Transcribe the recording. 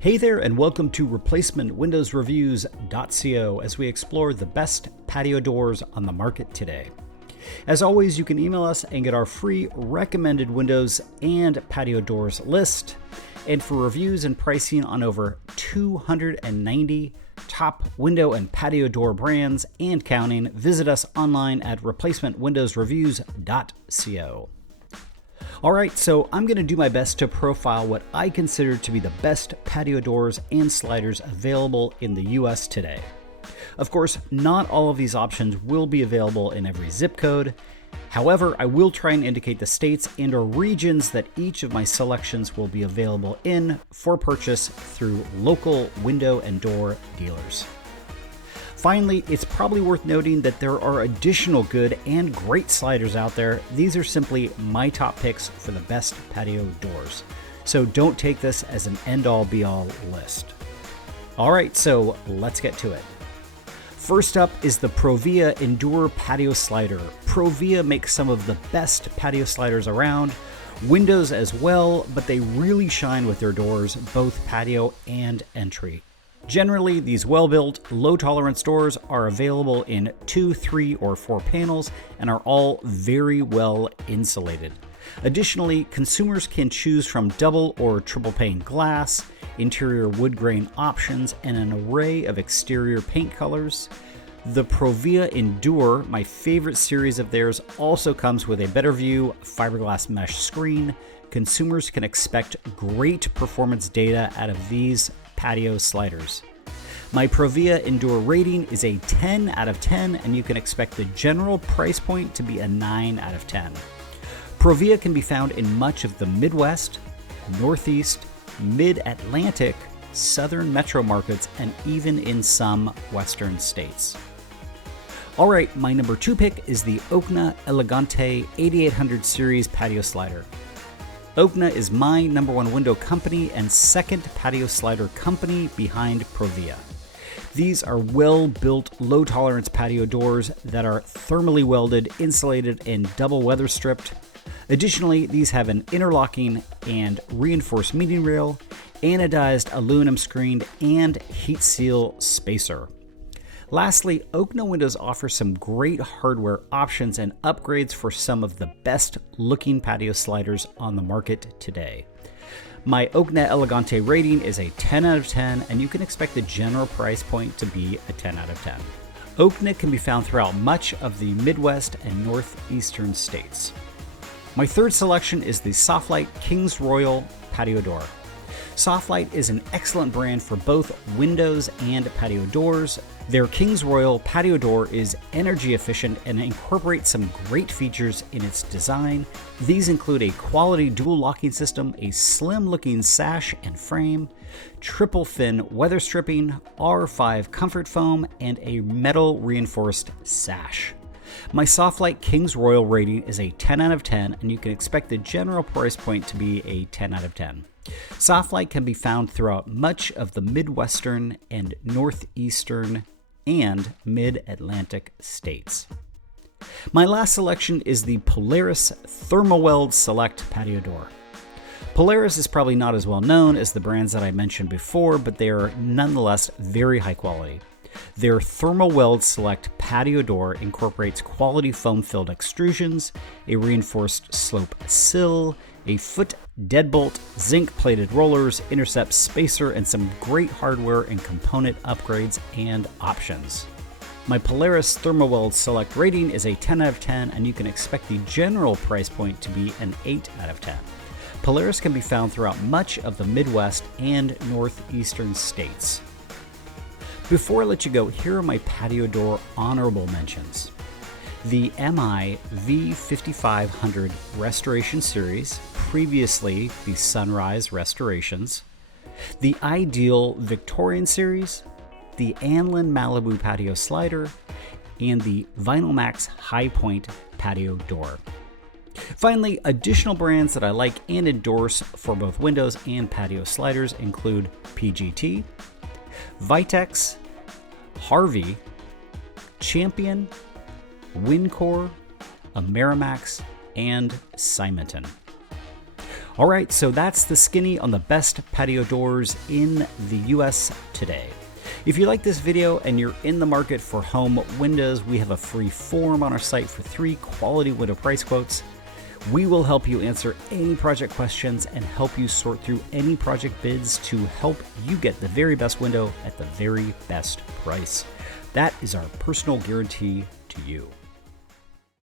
Hey there, and welcome to replacement-windows-reviews.co as we explore the best patio doors on the market today. As always, you can email us and get our free recommended windows and patio doors list. And for reviews and pricing on over 290 top window and patio door brands and counting, visit us online at replacement-windows-reviews.co. Alright, so I'm going to do my best to profile what I consider to be the best patio doors and sliders available in the US today. Of course, not all of these options will be available in every zip code. However, I will try and indicate the states and or regions that each of my selections will be available in for purchase through local window and door dealers. Finally, it's probably worth noting that there are additional good and great sliders out there. These are simply my top picks for the best patio doors. So don't take this as an end-all be-all list. All right, so let's get to it. First up is the Provia Endure Patio Slider. Provia makes some of the best patio sliders around, windows as well, but they really shine with their doors, both patio and entry. Generally, these well-built, low-tolerance doors are available in 2, 3, or 4 panels and are all very well insulated. Additionally, consumers can choose from double or triple pane glass, interior wood grain options, and an array of exterior paint colors. The Provia Endure, my favorite series of theirs, also comes with a better view fiberglass mesh screen. Consumers can expect great performance data out of these patio sliders. My Provia Endure rating is a 10 out of 10, and you can expect the general price point to be a 9 out of 10. Provia can be found in much of the Midwest, Northeast, Mid-Atlantic, Southern metro markets, and even in some Western states. All right, my number 2 pick is the Okna Elegante 8800 series patio slider. Okna is my number 1 window company and second patio slider company behind Provia. These are well-built, low-tolerance patio doors that are thermally welded, insulated, and double weather stripped. Additionally, these have an interlocking and reinforced meeting rail, anodized aluminum screened, and heat seal spacer. Lastly, Okna windows offer some great hardware options and upgrades for some of the best looking patio sliders on the market today. My Okna Elegante rating is a 10 out of 10, and you can expect the general price point to be a 10 out of 10. Okna can be found throughout much of the Midwest and Northeastern states. My third selection is the Soft-lite kingsroyal patio door. Soft-lite is an excellent brand for both windows and patio doors. Their kingsroyal patio door is energy efficient and incorporates some great features in its design. These include a quality dual locking system, a slim looking sash and frame, triple fin weather stripping, R5 comfort foam, and a metal reinforced sash. My Soft-lite kingsroyal rating is a 10 out of 10, and you can expect the general price point to be a 10 out of 10. Soft-lite can be found throughout much of the Midwestern and Northeastern and Mid-Atlantic states. My last selection is the Polaris Thermoweld Select Patio Door. Polaris is probably not as well known as the brands that I mentioned before, but they are nonetheless very high quality. Their Thermoweld Select patio door incorporates quality foam-filled extrusions, a reinforced slope sill, a foot deadbolt, zinc-plated rollers, intercept spacer, and some great hardware and component upgrades and options. My Polaris Thermoweld Select rating is a 10 out of 10, and you can expect the general price point to be an 8 out of 10. Polaris can be found throughout much of the Midwest and Northeastern states. Before I let you go, here are my patio door honorable mentions. The MI V5500 Restoration Series, previously the Sunrise Restorations, the Ideal Victorian Series, the Anlin Malibu Patio Slider, and the Vinyl Max High Point Patio Door. Finally, additional brands that I like and endorse for both windows and patio sliders include PGT, Vitex, Harvey, Champion, Wincor, Amerimax, and Simonton. All right, so that's the skinny on the best patio doors in the US today. If you like this video and you're in the market for home windows, we have a free form on our site for 3 quality window price quotes. We will help you answer any project questions and help you sort through any project bids to help you get the very best window at the very best price. That is our personal guarantee to you.